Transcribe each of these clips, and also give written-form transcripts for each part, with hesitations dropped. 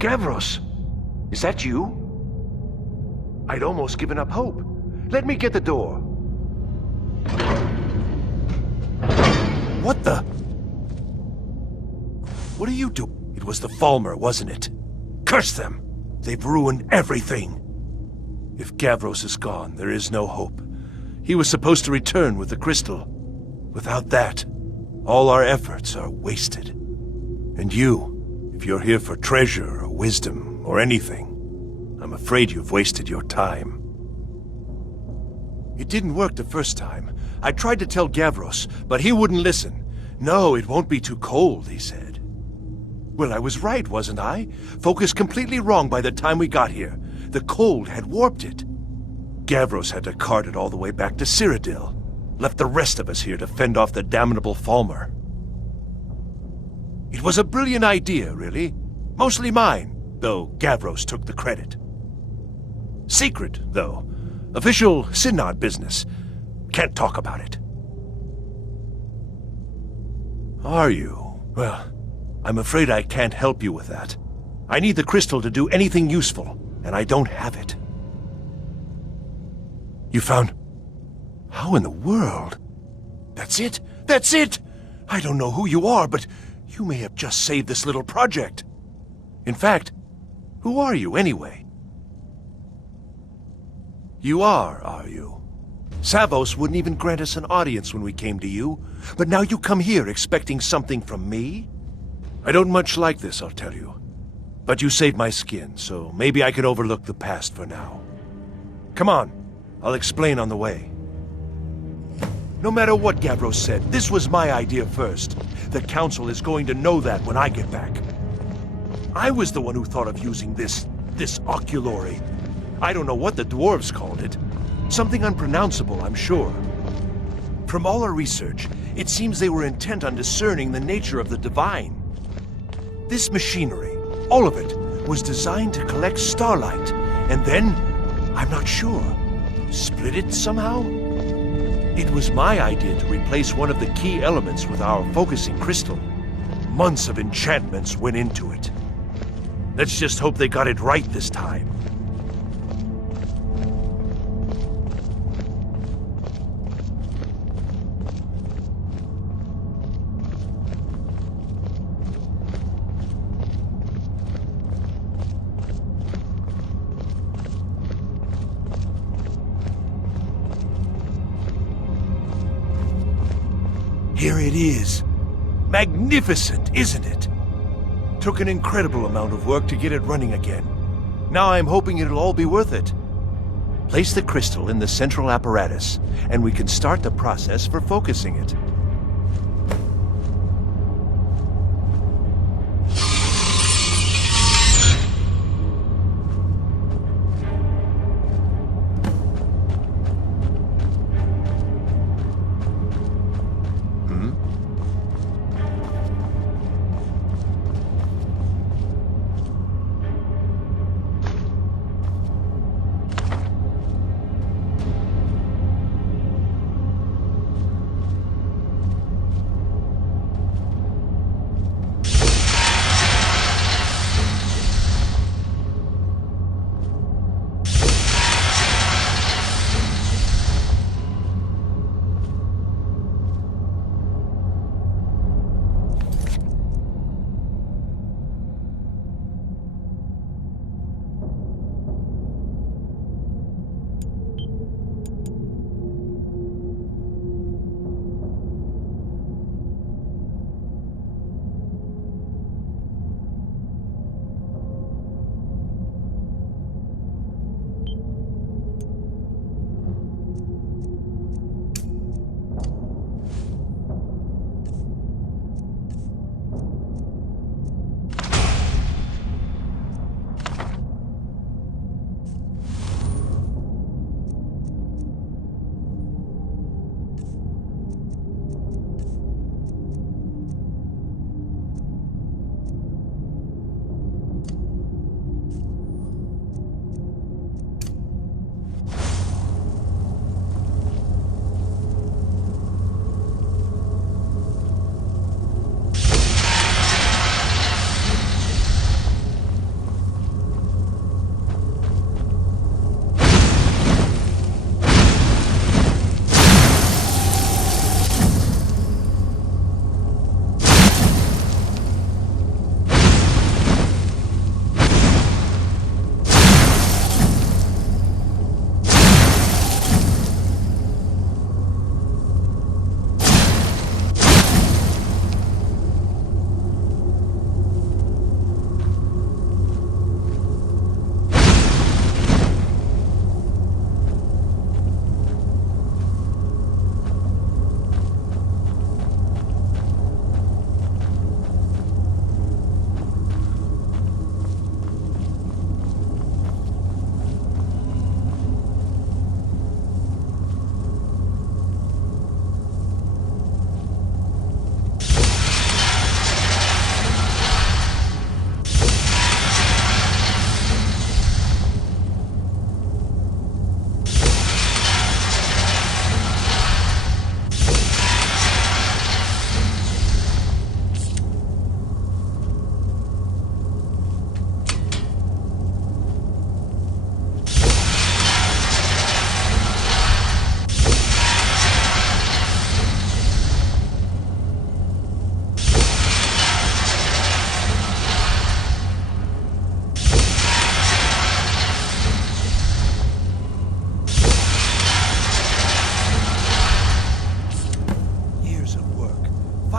Gavros, is that you? I'd almost given up hope. Let me get the door. What the? What are you doing? It was the Falmer, wasn't it? Curse them! They've ruined everything! If Gavros is gone, there is no hope. He was supposed to return with the crystal. Without that, all our efforts are wasted. And you, if you're here for treasure or wisdom or anything, I'm afraid you've wasted your time. It didn't work the first time. I tried to tell Gavros, but he wouldn't listen. No, it won't be too cold, he said. Well, I was right, wasn't I? Focus completely wrong by the time we got here. The cold had warped it. Gavros had to cart it all the way back to Cyrodiil. Left the rest of us here to fend off the damnable Falmer. It was a brilliant idea, really. Mostly mine, though Gavros took the credit. Secret, though. Official Synod business. Can't talk about it. Are you? Well, I'm afraid I can't help you with that. I need the crystal to do anything useful, and I don't have it. You found... How in the world? That's it? That's it! I don't know who you are, but you may have just saved this little project. In fact, who are you anyway? You are you? Savos wouldn't even grant us an audience when we came to you, but now you come here expecting something from me? I don't much like this, I'll tell you. But you saved my skin, so maybe I can overlook the past for now. Come on, I'll explain on the way. No matter what Gavros said, this was my idea first. The Council is going to know that when I get back. I was the one who thought of using this oculory. I don't know what the dwarves called it. Something unpronounceable, I'm sure. From all our research, it seems they were intent on discerning the nature of the divine. This machinery, all of it, was designed to collect starlight, and then, I'm not sure, split it somehow? It was my idea to replace one of the key elements with our focusing crystal. Months of enchantments went into it. Let's just hope they got it right this time. Here it is. Magnificent, isn't it? Took an incredible amount of work to get it running again. Now I'm hoping it'll all be worth it. Place the crystal in the central apparatus, and we can start the process for focusing it.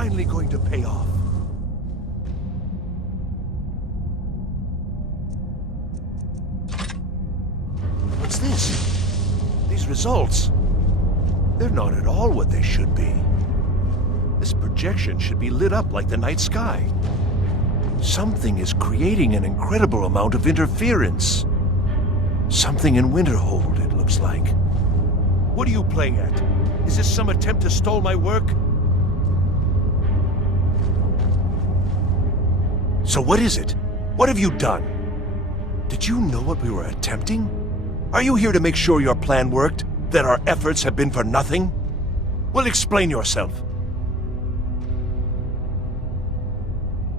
finally going to pay off. What's this? These results. They're not at all what they should be. This projection should be lit up like the night sky. Something is creating an incredible amount of interference. Something in Winterhold, it looks like. What are you playing at? Is this some attempt to stall my work? So what is it? What have you done? Did you know what we were attempting? Are you here to make sure your plan worked? That our efforts have been for nothing? Well, explain yourself.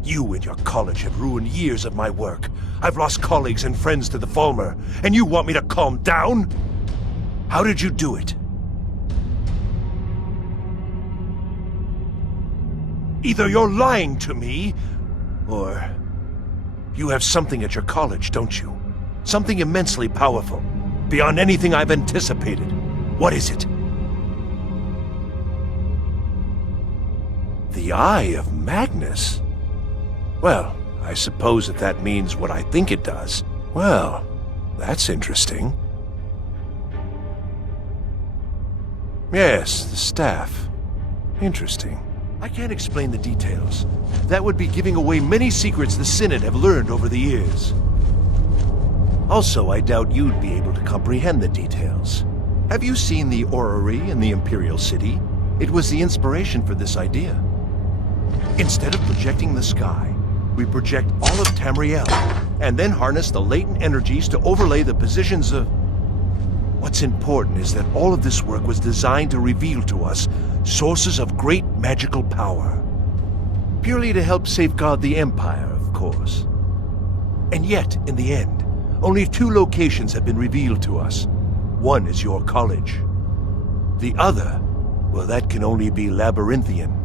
You and your college have ruined years of my work. I've lost colleagues and friends to the Falmer, and you want me to calm down? How did you do it? Either you're lying to me, or you have something at your college, don't you? Something immensely powerful, beyond anything I've anticipated. What is it? The Eye of Magnus? Well, I suppose if that means what I think it does. Well, that's interesting. Yes, the staff. Interesting. I can't explain the details. That would be giving away many secrets the Synod have learned over the years. Also, I doubt you'd be able to comprehend the details. Have you seen the orrery in the Imperial City? It was the inspiration for this idea. Instead of projecting the sky, we project all of Tamriel, and then harness the latent energies to overlay the positions of... What's important is that all of this work was designed to reveal to us sources of great magical power. Purely to help safeguard the Empire, of course. And yet, in the end, only 2 locations have been revealed to us. One is your college. The other, well, that can only be Labyrinthian.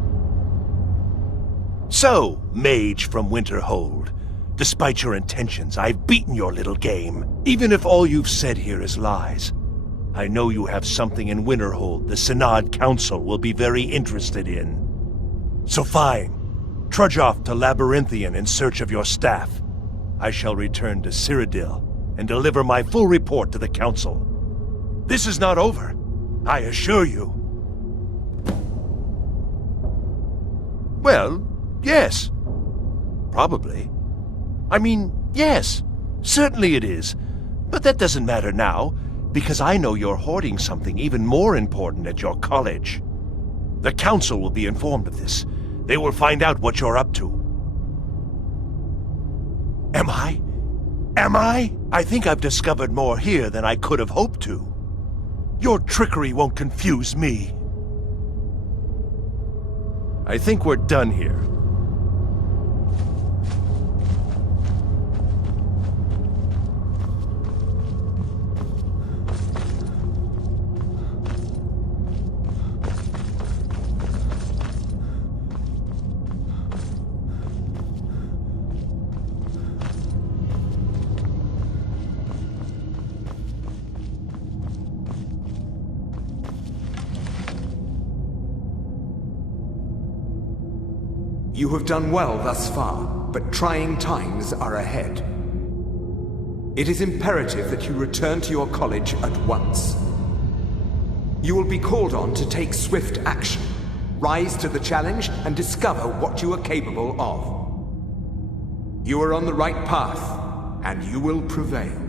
So, mage from Winterhold, despite your intentions, I've beaten your little game. Even if all you've said here is lies, I know you have something in Winterhold the Synod Council will be very interested in. So fine, trudge off to Labyrinthian in search of your staff. I shall return to Cyrodiil and deliver my full report to the Council. This is not over, I assure you. Well, yes. Probably. I mean, yes. Certainly it is. But that doesn't matter now, because I know you're hoarding something even more important at your college. The Council will be informed of this. They will find out what you're up to. Am I? Am I? I think I've discovered more here than I could have hoped to. Your trickery won't confuse me. I think we're done here. You have done well thus far, but trying times are ahead. It is imperative that you return to your college at once. You will be called on to take swift action, rise to the challenge, and discover what you are capable of. You are on the right path, and you will prevail.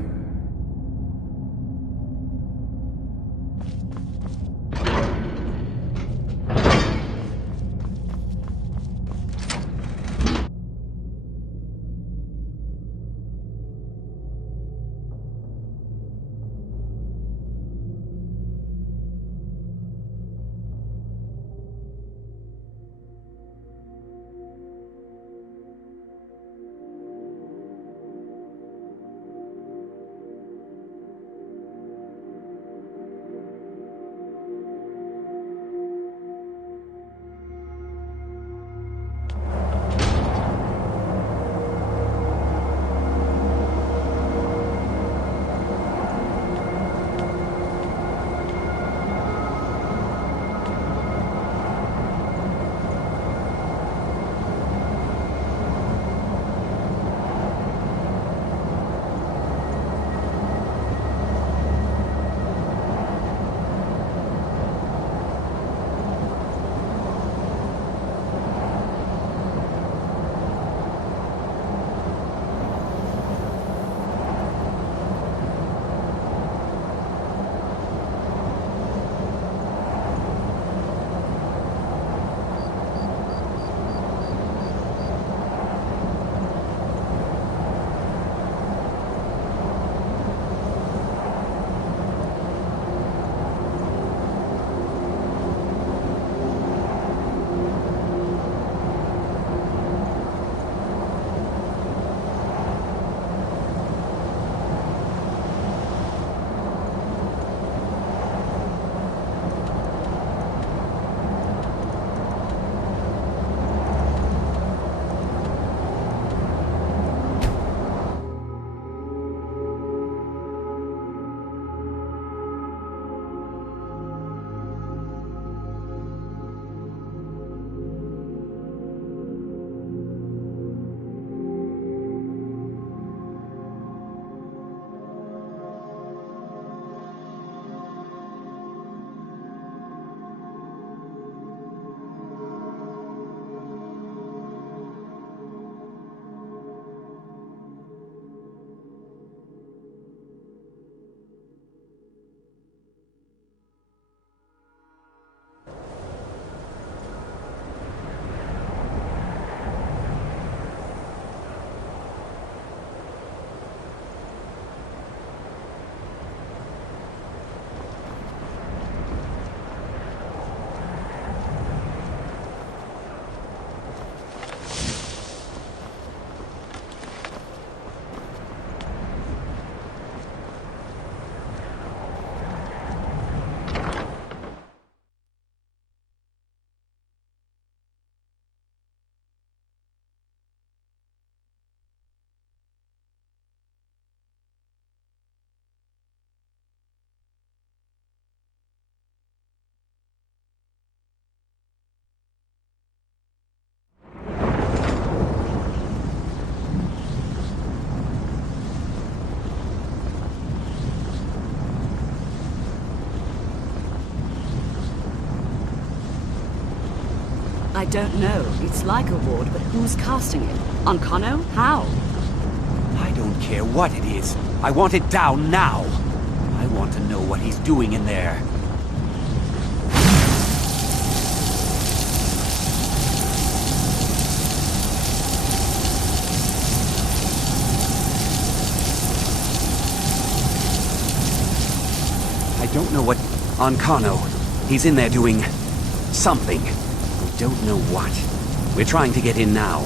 I don't know. It's like a ward, but who's casting it? Onkano? How? I don't care what it is. I want it down now. I want to know what he's doing in there. I don't know what... Onkano. He's in there doing... something. I don't know what. We're trying to get in now.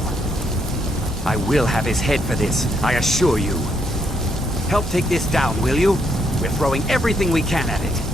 I will have his head for this, I assure you. Help take this down, will you? We're throwing everything we can at it.